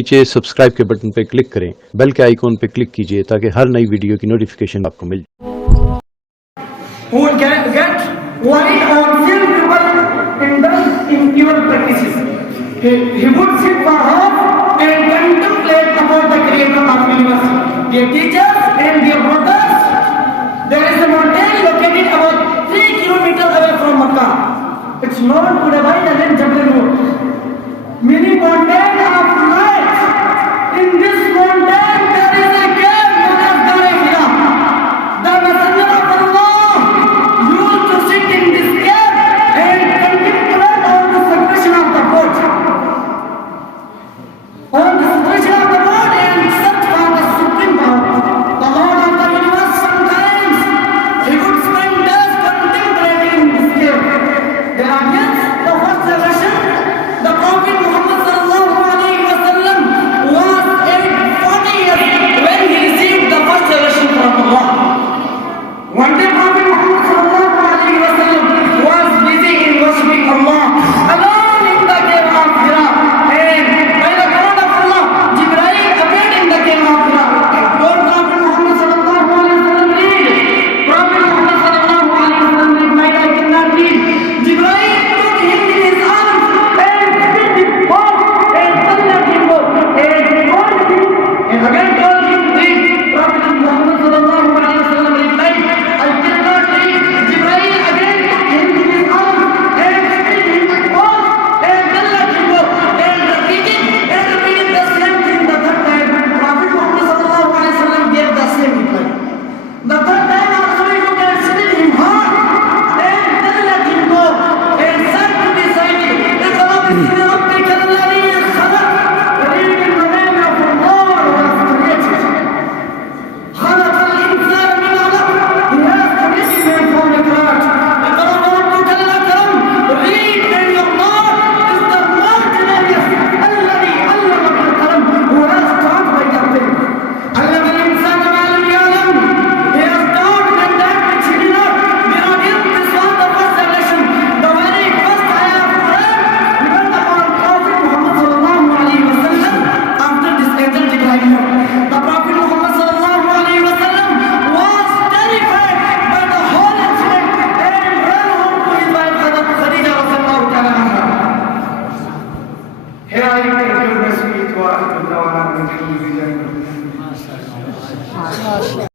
नीचे सब्सक्राइब के बटन पर क्लिक करें, बेल के आइकॉन पर क्लिक कीजिए ताकि हर नई वीडियो की नोटिफिकेशन आपको मिल जाए। Who will get worried or feel people indulge in evil practices. He would sit for half and contemplate about the creator of the universe. Dear teachers and dear brothers, there is a mountain located about 3 kilometers away from Makkah. It's known to the